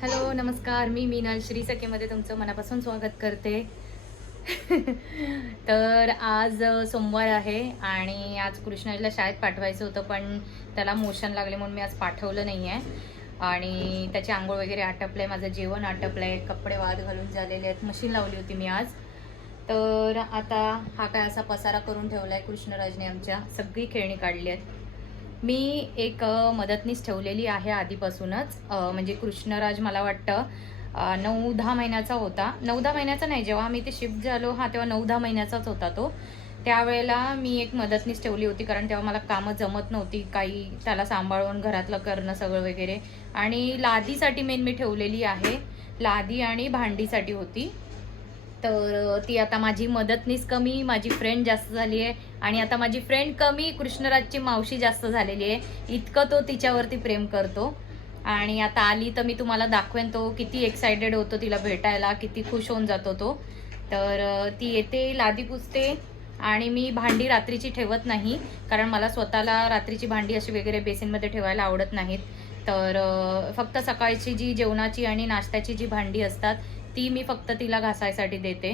Hello नमस्कार, मी मीनाल श्री सखीमध्ये तुमचं मनापासून स्वागत करते. तर आज सोमवार आहे आणि आज कृष्णाला शाळेत पाठवायचं होतं, पण त्याला मोशन लागले म्हणून मी आज पाठवलं नाही आहे. आणि त्याची आंघोळ वगैरे आटपलं आहे, माझं जेवण आटपलं आहे, कपडे वाद घालून झालेले आहेत, मशीन लावली होती मी आज. तर आता हा काय असा पसारा करून ठेवला आहे कृष्णराजने, आमच्या सगळी खेळणी काढली आहेत. मी एक मदतनीस ठेवलेली आहे आधीपासूनच. म्हणजे कृष्णराज मला वाटतं 9-10 महिन्याचा होता. 9-10 महिन्याचा नाही, जेव्हा मी ते शिफ्ट झालो तेव्हा 9-10 महिन्याचाच होता तो. त्यावेळेला मी एक मदतनीस ठेवली होती, कारण तेव्हा मला कामं जमत नव्हती, काही त्याला सांभाळून घरातलं करणं सगळं वगैरे. आणि लादीसाठी मेन मी ठेवलेली आहे, लादी आणि भांडीसाठी होती. तर ती आता माझी मदतनीस कमी, माझी फ्रेंड जास्त झाली आहे. आणि आता माझी फ्रेंड कमी, कृष्णराजची मावशी जास्त झालेली आहे. इतकं तो तिच्यावरती प्रेम करतो. आणि आता आली तर मी तुम्हाला दाखवेन तो किती एक्सायटेड होतो तिला भेटायला, किती खुश होऊन जातो तो. तर ती येते, लादी पुसते. आणि मी भांडी रात्रीची ठेवत नाही, कारण मला स्वतःला रात्रीची भांडी अशी वगैरे बेसिनमध्ये ठेवायला आवडत नाहीत. तर फक्त सकाळची जी जेवणाची आणि नाश्त्याची जी भांडी असतात ती मी फक्त तिला घासायसाठी देते.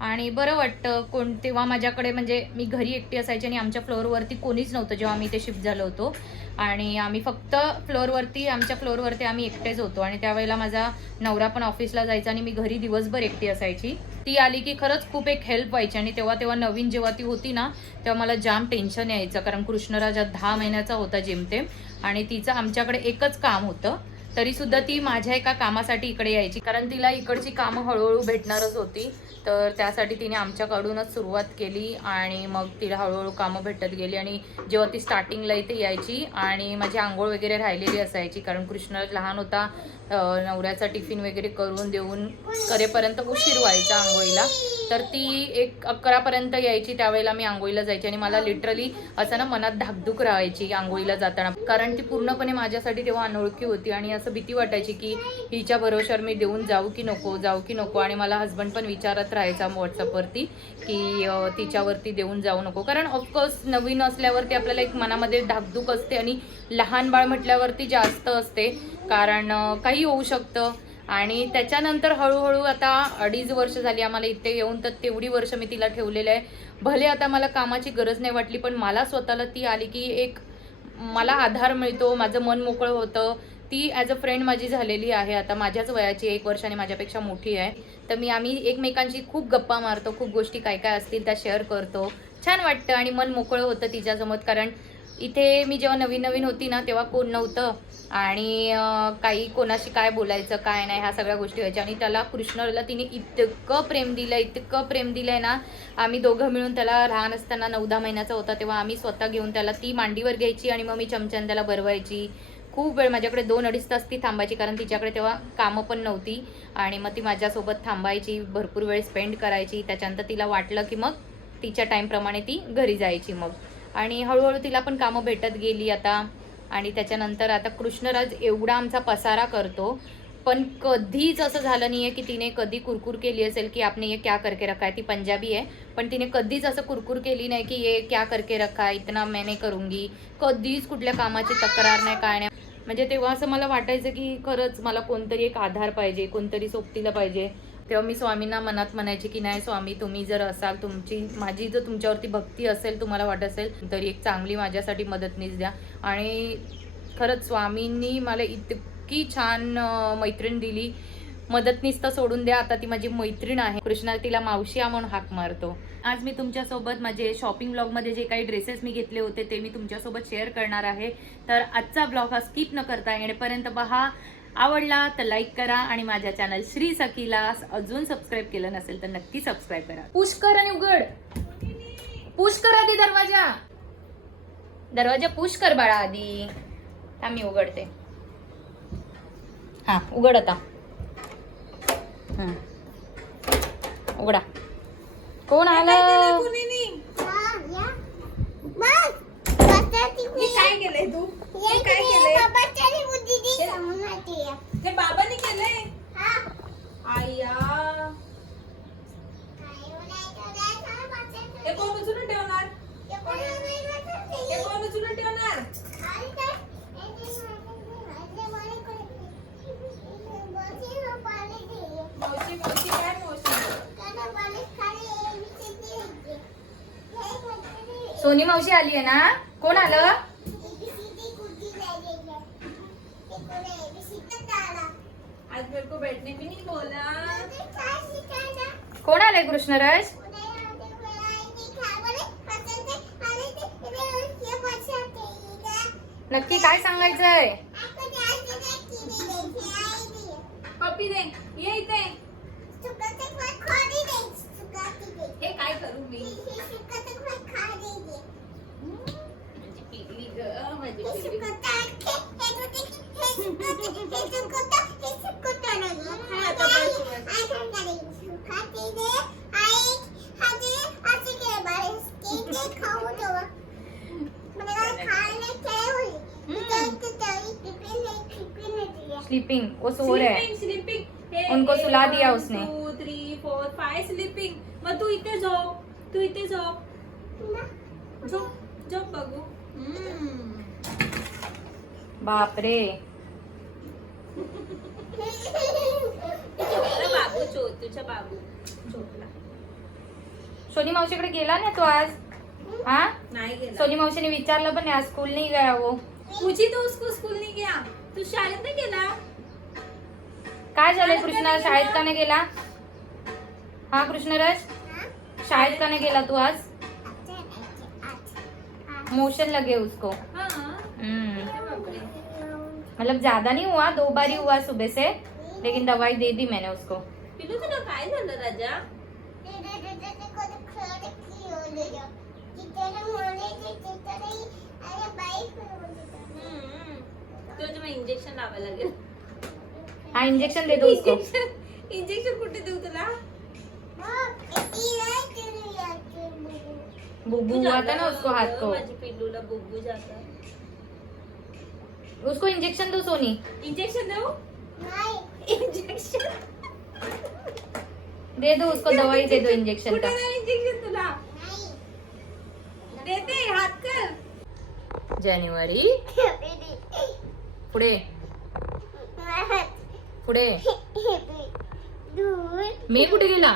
आणि बरं वाटतं. तेव्हा माझ्याकडे म्हणजे मी घरी एकटी असायची आणि आमच्या फ्लोअरवरती कोणीच नव्हतं जेव्हा मी ते शिफ्ट झालो होतो. आणि आम्ही फक्त आमच्या फ्लोअरवरती आम्ही एकटेच होतो. आणि त्यावेळेला माझा नवरा पण ऑफिसला जायचा आणि मी घरी दिवसभर एकटी असायची. ती आली की खरंच खूप एक हेल्प व्हायची. आणि तेव्हा नवीन जेव्हा ती होती ना, तेव्हा मला जाम टेन्शन यायचं, कारण कृष्णराज 10 महिन्याचा होता जेमतेम. आणि तिचं आमच्याकडे एकच काम होतं, तरी सुद्धा ती माझ्या एका कामासाठी इकडे यायची, कारण तिला इकडची कामं हळूहळू भेटणारच होती. तर त्यासाठी तिने आमच्याकडूनच सुरुवात केली आणि मग तिला हळूहळू कामं भेटत गेली. आणि जेव्हा ती स्टार्टिंगला इथे यायची आणि माझी आंघोळ वगैरे राहिलेली असायची, कारण कृष्णराज लहान होता, नवऱ्याचा टिफिन वगैरे करून देऊन करेपर्यंत उशीर व्हायचा आंघोळीला. तर ती 11पर्यंत यायची, त्यावेळेला मी आंघोळीला जायची. आणि मला लिटरली असं ना मनात धाकधूक राहायची आंघोळीला जाताना, कारण ती पूर्णपणे माझ्यासाठी तेव्हा अनोळखी होती. आणि असं भीती वाटायची की हिच्या भरोश्यावर मी देऊन जाऊ की नको. आणि मला हस्बंड पण विचारत राहायचा व्हॉट्सअपवरती की तिच्यावरती देऊन जाऊ नको, कारण ऑफकोर्स नवीन असल्यावरती आपल्याला एक मनामध्ये धाकधूक असते. आणि लहान बाळ म्हटल्यावरती जास्त असते, कारण काही होऊ शकतं. आणि त्याच्यानंतर हळूहळू आता 2.5 वर्ष झाली आम्हाला इथे येऊन, तर तेवढी वर्ष मी तिला ठेवलेलं आहे. भले आता मला कामाची गरज नाही वाटली, पण मला स्वतःला ती आली की एक मला आधार मिळतो, माझं मन मोकळं होतं. ती ॲज अ फ्रेंड माझी झालेली आहे, आता माझ्याच वयाची 1 वर्षाने माझ्यापेक्षा मोठी आहे. तर आम्ही एकमेकांशी खूप गप्पा मारतो, खूप गोष्टी काय काय असतील त्या शेअर करतो. छान वाटतं आणि मन मोकळं होतं तिच्यासमोर, कारण इथे मी जेव्हा नवीन होती ना, तेव्हा कोण नव्हतं. आणि काही कोणाशी काय बोलायचं काय नाही, ह्या सगळ्या गोष्टी व्हायच्या. आणि त्याला कृष्णला तिने इतकं प्रेम दिलंय ना. आम्ही दोघं मिळून त्याला लहान असताना 9-10 महिन्याचा होता तेव्हा आम्ही स्वतः घेऊन त्याला ती मांडीवर घ्यायची आणि मग मी चमच्याने त्याला भरवायची. खूप वेळ माझ्याकडे 2-2.5 तास ती थांबायची, कारण तिच्याकडे तेव्हा कामं पण नव्हती. आणि मग ती माझ्यासोबत थांबायची, भरपूर वेळ स्पेंड करायची. त्याच्यानंतर तिला वाटलं की मग तिच्या टाईमप्रमाणे ती घरी जायची मग. आणि हळूहळू तिला पण कामं भेटत गेली आता. आणि त्याच्यानंतर आता कृष्णराज एवढा आमचा पसारा करतो, पण कधीच असं झालं नाही आहे की तिने कधी कुरकुर केली असेल की आपने ये क्या करके रखा है. ती पंजाबी आहे, पण तिने कधीच असं कुरकुर केली नाही की ये क्या करके रखा है, इतना मैं नहीं करूंगी. कधीच कुठल्या कामाची तक्रार नाही, काय नाही. म्हणजे तेव्हा असं मला वाटायचं की खरंच मला कोणतरी एक आधार पाहिजे, कोणतरी सोबतीला पाहिजे. तेव्हा मी स्वामींना मनात म्हणायची की नाही स्वामी, तुम्ही जर असाल, माझी जर तुमच्यावरती भक्ती असेल, तुम्हाला वाटत असेल, तरी एक चांगली माझ्यासाठी मदतनीस द्या. आणि खरंच स्वामींनी मला इतकी छान मैत्रीण दिली. मदतनीस तर सोडून द्या, आता ती माझी मैत्रीण आहे. कृष्णा तिला मावशी म्हणून हाक मारतो. आज मी तुमच्यासोबत माझे शॉपिंग ब्लॉगमध्ये जे काही ड्रेसेस मी घेतले होते ते मी तुमच्यासोबत शेअर करणार आहे. तर आजचा ब्लॉग हा स्किप न करता येण्यापर्यंत पहा. आवडला तर लाईक करा आणि माझ्या चॅनल श्री सखीला अजून सबस्क्राईब केलं नसेल तर नक्की सबस्क्राईब करा. पुश कर आणि उघड. पुश कर आधी दरवाजा पुश कर बाळा आधी. मी उघडते. हा उघड आता. उघडा. कोण आलं? काय केलंय तू? काय केलंय? हे बाबांनी केलंय. आया हे कोण उचलून ठेवणार? हे कोण उचलून ठेवणार? सोनी मावशी आली आहे ना? कोण आलं? आज मेरे को बैठने भी नहीं बोला. कोण आलंय कृष्णराज? नक्की काय सांगायचंय? पप्पी दे. ये इथे. हे काय करू मी? माझी पिल्ली ग, माझी पिल्ली. स्लीपिंग वो सो रहे हैं. स्लीपिंग. उनको सुला दिया उसने. 2 3 4 5 स्लीपिंग. मग तू इथे झोप. तू इथे झोप. झोप झोप बघू. बापरे. बाबू तुझा बाबू झोपला. सोनी मावशीकडे गेला ना तो आज? हाँ? नाही गेला. सोनी मावशीने विचारलं पण नाही, आज स्कूल नहीं गया वो. पूछी तो उसको स्कूल नहीं गया. तू शाळेत नाही गेला. काय झालंय कृष्णा, शाळेत का नाही गेला? हा कृष्णराज, शाळेत का नहीं गेला तू आज? मोशन लगे उसको. हाँ. बापरे. मतलब ज्यादा नहीं हुआ, 2 बार ही हुआ सुबह से, लेकिन दवाई दे दी मैंने उसको. पिलू तुला काय झालं राजा? तुझं मग इंजेक्शन लावायला लागेल. हाँ इंजेक्शन दे दो उसको. इंजेक्शन कुठे देऊ तुला? बुब्बू हुआ था ना उसको हाथ को. माझी पिल्लूला बुब्बू जाता. उसको इंजेक्शन दो सोनी. इंजेक्शन देऊ? इंजेक्शन दे दो उसको, दवाई दे दो इंजेक्शन कुठे का. देऊ इंजेक्शन तुला? देते हात कर. जानेवारी पुढे पुढे. मे कुठे गेला?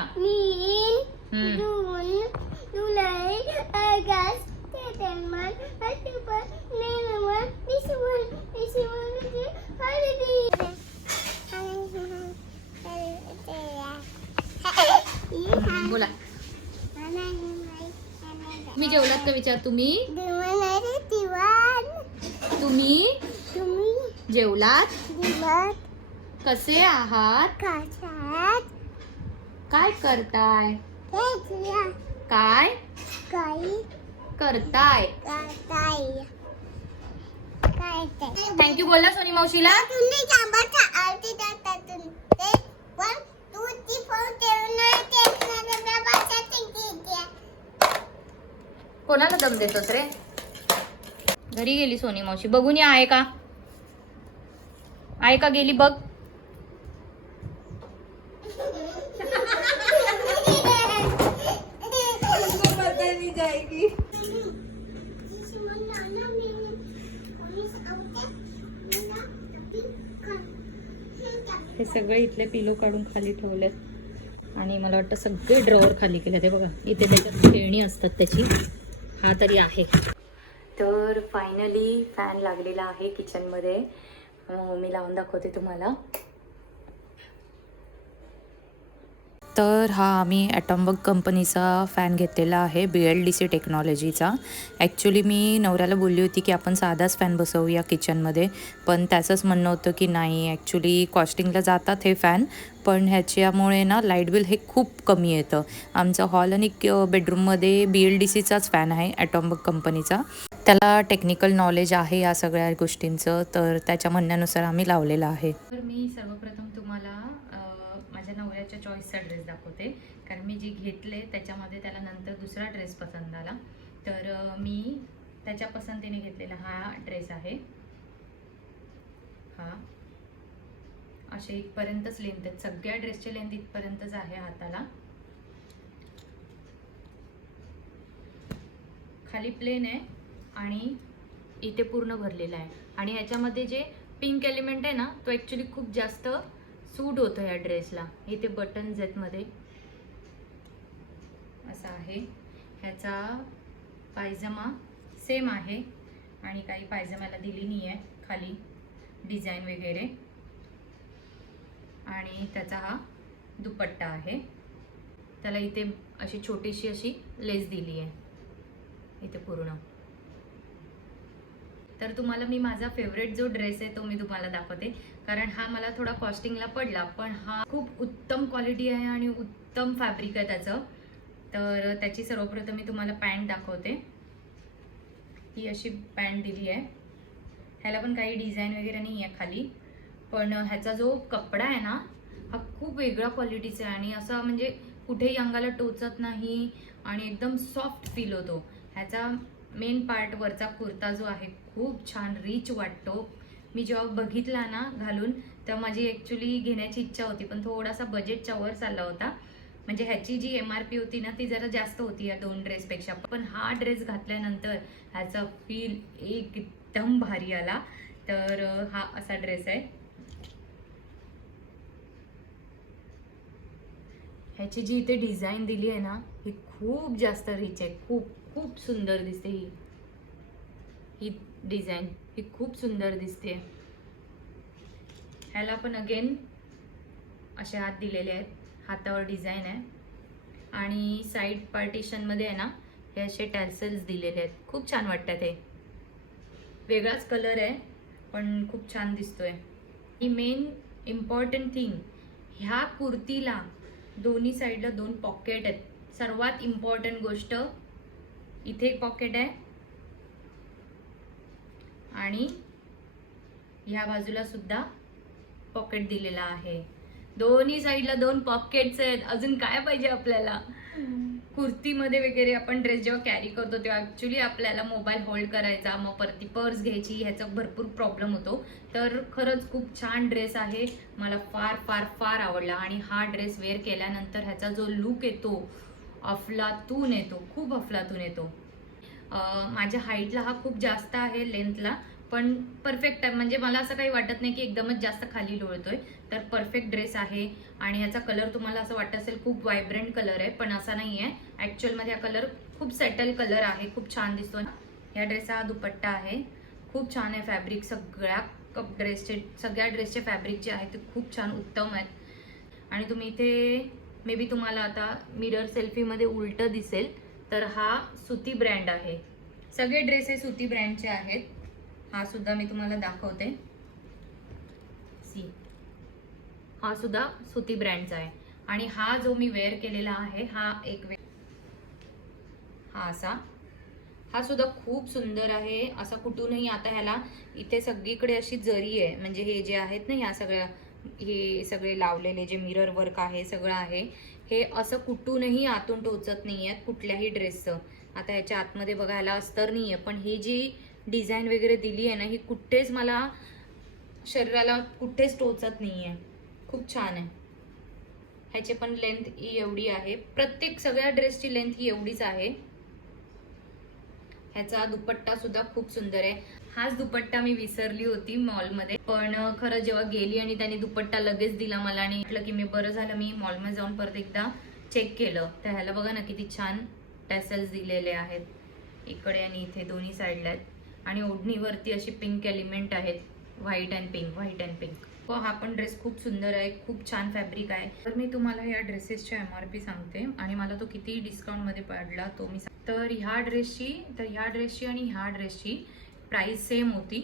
जुलै ऑगस्ट सप्टेंबर ऑक्टोबर नोव्हेंबर डिसेंबर बोला. मी जेवलात का विचार. तुम्ही जेवलात? कसे आहात? काय करताय? काय करताय? थँक्यू बोला सोनी मावशीला. कोणाला दम देतोस रे? घरी गेली सोनी मावशी. बघून या आहे का? आहे का गेली बघ. जाएगी. हे सगळे इथले पिलो काढून खाली ठेवलेत आणि मला वाटतं सगळे ड्रॉवर खाली केले. ते बघा इथे त्याच्यात खेळणी असतात त्याची. हा तरी आहे. तर फायनली फॅन लागलेला आहे किचनमध्ये. मी लावून दाखवते तुम्हाला. तर हा आम्ही ॲटॉम्बक कंपनीचा फॅन घेतलेला आहे, BLDC टेक्नॉलॉजीचा. ॲक्च्युली मी नवऱ्याला बोलली होती की आपण साधाच फॅन बसवूया किचनमध्ये, पण त्याचंच म्हणणं होतं की नाही, ॲक्च्युली कॉस्टिंगला जातात हे फॅन, पण ह्याच्यामुळे ना लाईट बिल हे खूप कमी येतं. आमचा हॉल आणि बेडरूममध्ये BLDCचाच फॅन आहे ॲटॉम्बक कंपनीचा. त्याला टेक्निकल नॉलेज आहे या सगळ्या गोष्टींचं, तर त्याच्या म्हणण्यानुसार आम्ही लावलेला आहे. तर मी सर्वप्रथम तुम्हाला माझ्या नवऱ्याच्या चॉईसचा ड्रेस दाखवते, कारण मी जे घेतले त्याच्यामध्ये त्याला नंतर दुसरा ड्रेस पसंत आला. तर मी त्याच्या पसंतीने घेतलेला हा ड्रेस आहे. हा असे इथपर्यंतच लेंथ आहेत, सगळ्या ड्रेसची लेंथ इथपर्यंतच आहे हाताला. खाली प्लेन आहे आणि इथे पूर्ण भरलेला आहे. आणि ह्याच्यामध्ये जे पिंक एलिमेंट आहे ना, तो ॲक्च्युली खूप जास्त सूट होतो या ड्रेसला. इथे बटन्स आहेत मध्ये, असं आहे. ह्याचा पायजमा सेम आहे आणि काही पायजमाला दिली नाही आहे खाली डिझाईन वगैरे. आणि त्याचा हा दुपट्टा आहे. त्याला इथे अशी छोटीशी अशी लेस दिली आहे इथे पूर्ण. तर तुम्हाला मी माझा फेवरेट जो ड्रेस आहे तो मी तुम्हाला दाखवते, कारण हा मला थोडा कॉस्टिंगला पडला, पण हा खूप उत्तम क्वालिटी आहे आणि उत्तम फॅब्रिक आहे त्याचं. तर त्याची सर्वप्रथम मी तुम्हाला पॅन्ट दाखवते. ही अशी पॅन्ट दिली आहे. ह्याला पण काही डिझाईन वगैरे नाही आहे खाली, पण ह्याचा जो कपडा आहे ना हा खूप वेगळ्या क्वालिटीचा आहे आणि असा म्हणजे कुठेही अंगाला टोचत नाही आणि एकदम सॉफ्ट फील होतो. ह्याचा मेन पार्ट वरचा कुर्ता जो आहे खूप छान रिच वाटतो. मी जेव्हा बघितला ना घालून तेव्हा माझी ॲक्च्युली घेण्याची इच्छा होती, पण थोडासा बजेटच्या वर चालला होता. म्हणजे ह्याची जी MRP होती ना ती जरा जास्त होती या 2 ड्रेसपेक्षा, पण हा ड्रेस घातल्यानंतर ह्याचा फील एकदम भारी आला. तर हा असा ड्रेस आहे. ह्याची जी इथे डिझाईन दिली आहे ना ही खूप जास्त रिच आहे. खूप खूप सुंदर दिसते. ही डिझाईन ही खूप सुंदर दिसते. ह्याला पण अगेन असे हात दिलेले आहेत. हातावर डिझाईन आहे आणि साईड पार्टिशनमध्ये आहे ना हे असे टॅल्सल्स दिलेले आहेत. खूप छान वाटतात. हे वेगळाच कलर आहे पण खूप छान दिसतोय. ही मेन इम्पॉर्टंट थिंग, ह्या कुर्तीला दोन्ही साईडला 2 पॉकेट आहेत. सर्वात इम्पॉर्टंट गोष्ट, इथे एक पॉकेट आहे आणि ह्या बाजूला सुद्धा पॉकेट दिलेला आहे. दोन्ही साईडला 2 पॉकेट्स आहेत. अजून काय पाहिजे आपल्याला. कुर्तीमध्ये वगैरे आपण ड्रेस जेव्हा कॅरी करतो तेव्हा ॲक्च्युली आपल्याला मोबाईल होल्ड करायचा, मग परत पर्स घ्यायची, ह्याचा भरपूर प्रॉब्लेम होतो. तर खरंच खूप छान ड्रेस आहे. मला फार फार फार आवडला आणि हा ड्रेस वेअर केल्यानंतर ह्याचा जो लुक येतो अफलातून येतो, खूप अफलातून येतो. माझ्या हाईटला हा खूप जास्त आहे, लेंथला पण परफेक्ट आहे. म्हणजे मला असं काही वाटत नाही की एकदमच जास्त खाली लोळतोय. तर परफेक्ट ड्रेस आहे आणि ह्याचा कलर तुम्हाला असं वाटत असेल खूप व्हायब्रंट कलर आहे, पण असा नाही आहे. ॲक्च्युअलमध्ये हा कलर खूप सेटल कलर आहे, खूप छान दिसतो. ह्या ड्रेसचा हा दुपट्टा आहे. खूप छान आहे फॅब्रिक. सगळ्या ड्रेसचे फॅब्रिक जे आहे ते खूप छान उत्तम आहेत. आणि तुम्ही इथे मे बी तुम्हाला आता मिरर सेल्फीमध्ये उलटं दिसेल, तर हा सुती ब्रँड आहे. सगळे ड्रेस हे सुती ब्रँडचे आहेत. हा सुद्धा मी तुम्हाला दाखवते. हा सुद्धा सुती ब्रँडचा आहे. आणि हा जो मी वेअर केलेला आहे हा हा सुद्धा खूप सुंदर आहे. असा कुठूनही आता ह्याला इथे सगळीकडे अशी जरी आहे. म्हणजे हे जे आहेत ना ह्या सगळ्या हे सगळे लावलेले जे मिरर वर्क आहे सगळं आहे, हे असं कुठूनही आतून टोचत नाही आहेत कुठल्याही ड्रेसचं. आता ह्याच्या आतमध्ये बघायला अस्तर नाही आहे, पण ही जी डिझाईन वगैरे दिली आहे ना ही कुठेच मला शरीराला कुठेच टोचत नाही आहे. खूप छान आहे. ह्याचे पण लेंथ ही एवढी आहे. प्रत्येक सगळ्या ड्रेसची लेंथ ही एवढीच आहे. ह्याचा दुपट्टा सुद्धा खूप सुंदर आहे. हाच दुपट्टा मी विसरली होती मॉलमध्ये, पण खरं जेव्हा गेली आणि त्याने दुपट्टा लगेच दिला मला आणि म्हटलं की मी बरं झालं मी मॉलमध्ये जाऊन परत एकदा चेक केलं. तर ह्याला बघा ना किती छान टॅसल्स दिलेले आहेत इकडे आणि इथे दोन्ही साईडला आहेत. आणि ओढणीवरती अशी पिंक एलिमेंट आहेत, व्हाईट अँड पिंक. हो, हा पण ड्रेस खूप सुंदर आहे, खूप छान फॅब्रिक आहे. तर मी तुम्हाला या ड्रेसेसच्या MRP सांगते आणि मला तो किती डिस्काउंटमध्ये पडला तो मी तर ह्या ड्रेसची आणि ह्या ड्रेसची प्राईस सेम होती.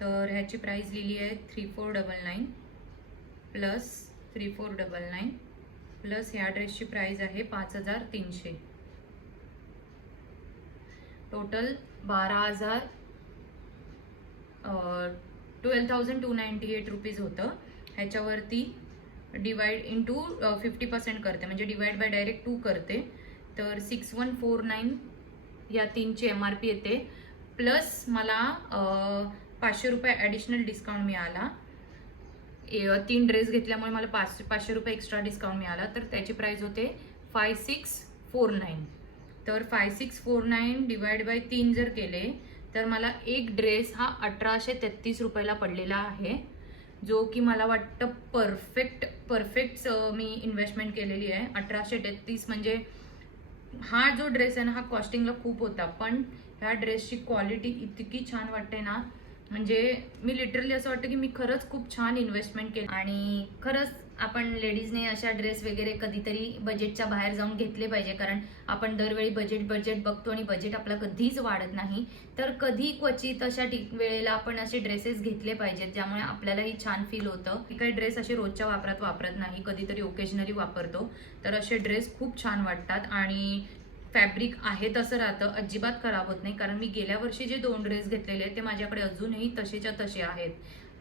तर ह्याची प्राईस लिहिली आहे 3499 प्लस 3499 प्लस ह्या ड्रेसची प्राईस आहे 5300. टोटल 12,298 रुपीज होतं. ह्याच्यावरती डिवाइड इंटू 50% करते, म्हणजे डिवाइड बाय डायरेक्ट 2 करते. तर 6149 या 3ची MRP येते. प्लस मला 500 रुपये ॲडिशनल डिस्काउंट मिळाला. 3 ड्रेस घेतल्यामुळे मला 500 रुपये एक्स्ट्रा डिस्काउंट मिळाला. तर त्याची प्राईस होते 5649. तर 5649 डिवाइड बाय 3 जर केले तर मला एक ड्रेस हा 1833 रुपयाला पडलेला आहे, जो की मला वाटतं परफेक्ट मी इन्व्हेस्टमेंट केलेली आहे. 1833 म्हणजे हा जो ड्रेस आहे ना हा कॉस्टिंगला खूप होता, पण ह्या ड्रेसची क्वालिटी इतकी छान वाटते ना, म्हणजे मी लिटरली असं वाटतं की मी खरंच खूप छान इन्व्हेस्टमेंट केली. आणि खरंच आपण लेडीजने अशा ड्रेस वगैरे कधीतरी बजेटच्या बाहेर जाऊन घेतले पाहिजे, कारण आपण दरवेळी बजेट बघतो आणि बजेट आपला कधीच वाढत नाही. तर कधी क्वचित अशा वेळेला आपण असे ड्रेसेस घेतले पाहिजेत ज्यामुळे आपल्यालाही छान फील होतं. मी काही ड्रेस असे रोजच्या वापरात वापरत नाही, कधीतरी ओकेजनली वापरतो. तर असे ड्रेस खूप छान वाटतात आणि फॅब्रिक आहे तसं राहतं, अजिबात खराब होत नाही. कारण मी गेल्या वर्षी जे 2 ड्रेस घेतलेले आहेत ते माझ्याकडे अजूनही तसेच्या तसे आहेत,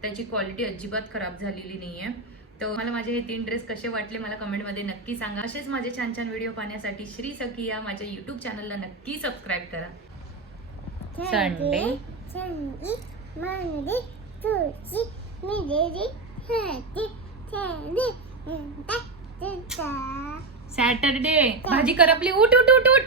त्याची क्वालिटी अजिबात खराब झालेली नाहीये. तर मला माझे हे 3 ड्रेस कसे वाटले मला कमेंटमध्ये नक्की सांगा. असेच माझे छान छान व्हिडिओ पाहण्यासाठी श्री सखी या माझ्या यूट्यूब चॅनलला नक्की सबस्क्राईब करा. संडे संडी मंडे तुळशी मिलेरी हॅटी थँडी सॅटरडे भाजी करपली, उठ उठ उठ उठ.